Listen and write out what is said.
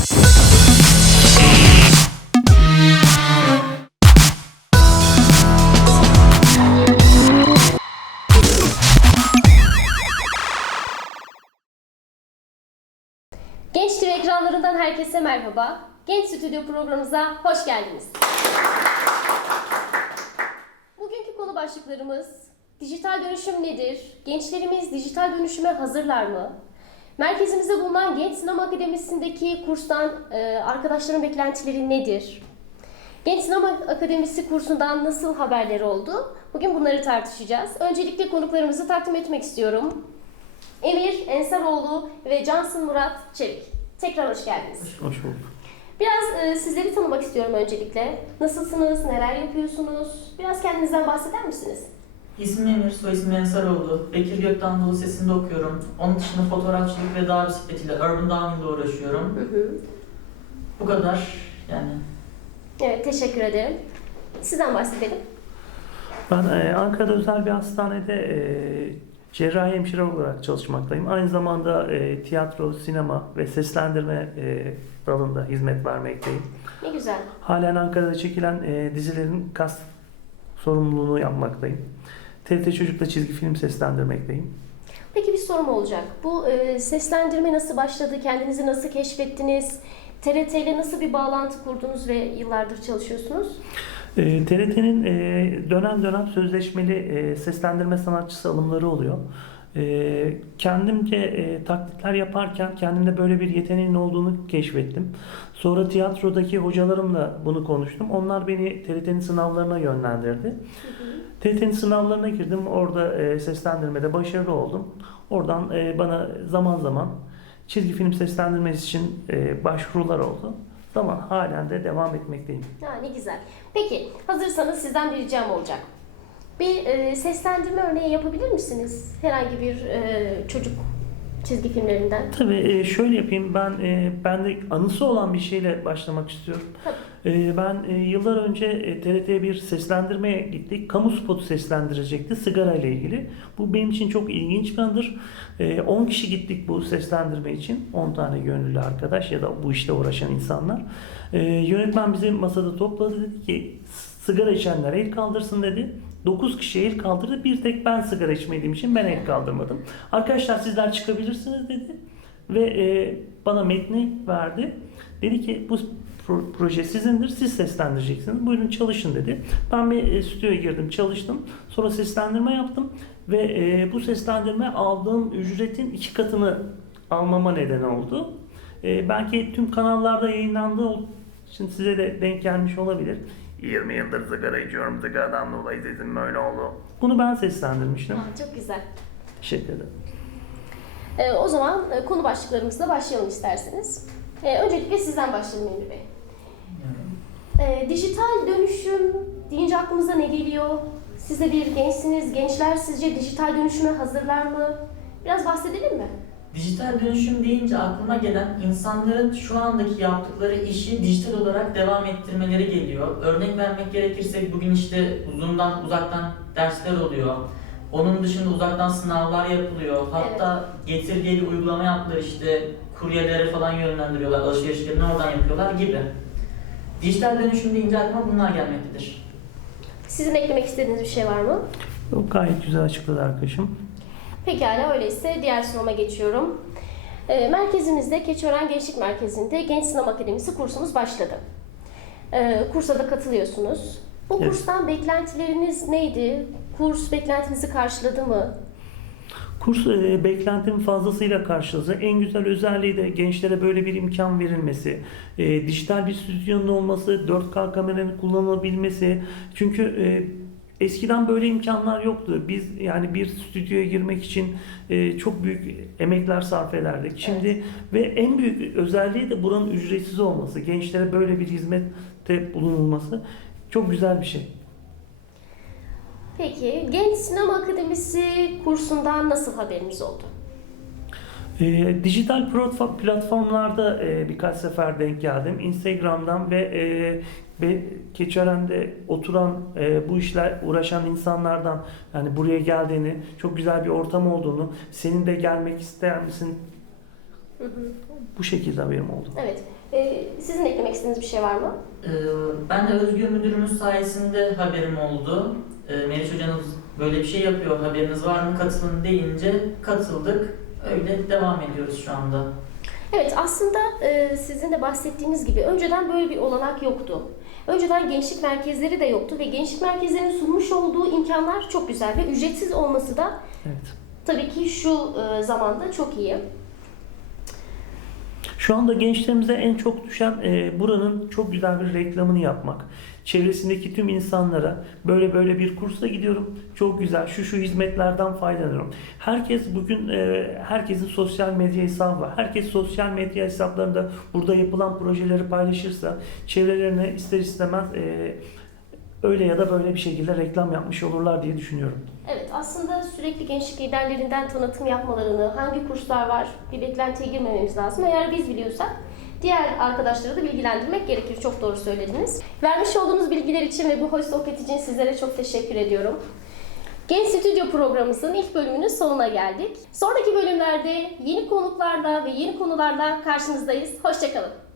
Genç ekranlarından herkese merhaba. Genç Stüdyo programımıza hoş geldiniz. Bugünkü konu başlıklarımız dijital dönüşüm nedir? Gençlerimiz dijital dönüşüme hazırlar mı? Merkezimizde bulunan Genç Sinema Akademisi'ndeki kurstan e, arkadaşların beklentileri nedir? Genç Sinema Akademisi kursundan nasıl haberleri oldu? Bugün bunları tartışacağız. Öncelikle konuklarımızı takdim etmek istiyorum. Emir Ensaroğlu ve Cansın Murat Çevik. Tekrar hoş geldiniz. Hoş bulduk. Biraz e, sizleri tanımak istiyorum öncelikle. Nasılsınız, neler yapıyorsunuz? Biraz kendinizden bahseder misiniz? İsmim Emir, soy ismim Ensaroğlu. Bekir Gökten Doğu Sesi'nde okuyorum. Onun dışında fotoğrafçılık ve dağ bisikletiyle urban downhill uğraşıyorum. Hı hı. Bu kadar yani. Evet, teşekkür ederim. Sizden bahsedelim. Ben e, Ankara'da özel bir hastanede e, cerrahi hemşire olarak çalışmaktayım. Aynı zamanda e, tiyatro, sinema ve seslendirme e, dalında hizmet vermekteyim. Ne güzel. Halen Ankara'da çekilen e, dizilerin kas sorumluluğunu yapmaktayım. TRT Çocuk'ta çizgi film seslendirmekteyim. Peki bir sorum olacak. Bu e, seslendirme nasıl başladı? Kendinizi nasıl keşfettiniz? TRT ile nasıl bir bağlantı kurdunuz ve yıllardır çalışıyorsunuz? E, TRT'nin e, dönem dönem sözleşmeli e, seslendirme sanatçısı alımları oluyor. E, kendimce e, taklitler yaparken kendimde böyle bir yeteneğin olduğunu keşfettim. Sonra tiyatrodaki hocalarımla bunu konuştum. Onlar beni TRT'nin sınavlarına yönlendirdi. TRT'nin sınavlarına girdim. Orada e, seslendirmede başarılı oldum. Oradan e, bana zaman zaman çizgi film seslendirmesi için e, başvurular oldu. Zaman halen de devam etmekteyim. Ha, ne güzel. Peki, hazırsanız sizden bir ricam olacak. Bir e, seslendirme örneği yapabilir misiniz? Herhangi bir e, çocuk çizgi filmlerinden. Tabii e, şöyle yapayım ben e, bende anısı olan bir şeyle başlamak istiyorum. E, Ben yıllar önce TRT'ye bir seslendirmeye gittik. Kamu spotu seslendirecekti sigara ile ilgili. Bu benim için çok ilginç bir anıdır. E, 10 kişi gittik bu seslendirme için. 10 tane gönüllü arkadaş ya da bu işte uğraşan insanlar. Yönetmen bizi masada topladı dedi ki sigara içenler el kaldırsın dedi. 9 kişi el kaldırdı. Bir tek ben sigara içmediğim için ben el kaldırmadım. Arkadaşlar sizler çıkabilirsiniz dedi. Ve e, bana metni verdi. Dedi ki bu pro- proje sizindir. Siz seslendireceksiniz. Buyurun çalışın dedi. Ben bir e, stüdyoya girdim, çalıştım. Sonra seslendirme yaptım. Ve e, bu seslendirme aldığım ücretin iki katını almama neden oldu. E, belki tüm kanallarda yayınlandığı için size de denk gelmiş olabilir. 20 yıldır sigara içiyorum. Sigaradan dolayı sesim böyle oldu. Bunu ben seslendirmiştim. Ha, çok güzel. Teşekkür ederim. E, o zaman e, konu başlıklarımızla başlayalım isterseniz. E, öncelikle sizden başlayalım Emre Bey. E, dijital dönüşüm deyince aklınıza ne geliyor? Siz de bir gençsiniz. Gençler sizce dijital dönüşüme hazırlar mı? Biraz bahsedelim mi? Dijital dönüşüm deyince aklıma gelen insanların şu andaki yaptıkları işi dijital olarak devam ettirmeleri geliyor. Örnek vermek gerekirse bugün işte uzundan uzaktan dersler oluyor. Onun dışında uzaktan sınavlar yapılıyor. Hatta getirgeli uygulama yaptılar işte kuryelere falan yönlendiriyorlar. Alışverişlerini oradan yapıyorlar gibi. Dijital dönüşüm deyince aklıma bunlar gelmektedir. Sizin eklemek istediğiniz bir şey var mı? O gayet güzel açıkladı arkadaşım. Pekala öyleyse diğer sunuma geçiyorum. E, merkezimizde Keçiören Gençlik Merkezi'nde Genç Sinema Akademisi kursumuz başladı. E, kursa da katılıyorsunuz. Bu Evet. kurstan beklentileriniz neydi? Kurs beklentinizi karşıladı mı? Kurs e, beklentimin fazlasıyla karşıladı. En güzel özelliği de gençlere böyle bir imkan verilmesi. E, dijital bir stüdyonun olması, 4K kameranın kullanılabilmesi. Çünkü e, eskiden böyle imkanlar yoktu. Biz yani bir stüdyoya girmek için e, çok büyük emekler sarf ederdik. Şimdi ve en büyük özelliği de buranın ücretsiz olması. Gençlere böyle bir hizmette bulunulması çok güzel bir şey. Peki Genç Sinema Akademisi kursundan nasıl haberiniz oldu? E, dijital platform- platformlarda e, birkaç sefer denk geldim. Instagram'dan ve e, ve Keçören'de oturan e, bu işler uğraşan insanlardan yani buraya geldiğini, çok güzel bir ortam olduğunu, senin de gelmek ister misin Hı hı. Bu şekilde haberim oldu. Evet. Ee, sizin eklemek istediğiniz bir şey var mı? Ee, Ben de Özgür Müdürümüz sayesinde haberim oldu. Ee, Meriç Hocanız böyle bir şey yapıyor, haberiniz var mı katılın deyince katıldık. Öyle devam ediyoruz şu anda. Evet aslında e, sizin de bahsettiğiniz gibi önceden böyle bir olanak yoktu. Önceden gençlik merkezleri de yoktu ve gençlik merkezlerinin sunmuş olduğu imkanlar çok güzel ve ücretsiz olması da Evet. tabii ki şu e, zamanda çok iyi. Şu anda gençlerimize en çok düşen e, buranın çok güzel bir reklamını yapmak. Çevresindeki tüm insanlara böyle böyle bir kursa gidiyorum. Çok güzel şu şu hizmetlerden faydalanıyorum. Herkes bugün e, herkesin sosyal medya hesabı var. Herkes sosyal medya hesaplarında burada yapılan projeleri paylaşırsa çevrelerine ister istemez e, öyle ya da böyle bir şekilde reklam yapmış olurlar diye düşünüyorum. Evet aslında sürekli gençlik liderlerinden tanıtım yapmalarını, hangi kurslar var bir beklentiye girmememiz lazım. Eğer biz biliyorsak diğer arkadaşları da bilgilendirmek gerekir. Çok doğru söylediniz. Vermiş olduğunuz bilgiler için ve bu hoş sohbet için sizlere çok teşekkür ediyorum. Genç Stüdyo programımızın ilk bölümünün sonuna geldik. Sonraki bölümlerde yeni konuklarla ve yeni konularla karşınızdayız. Hoşçakalın.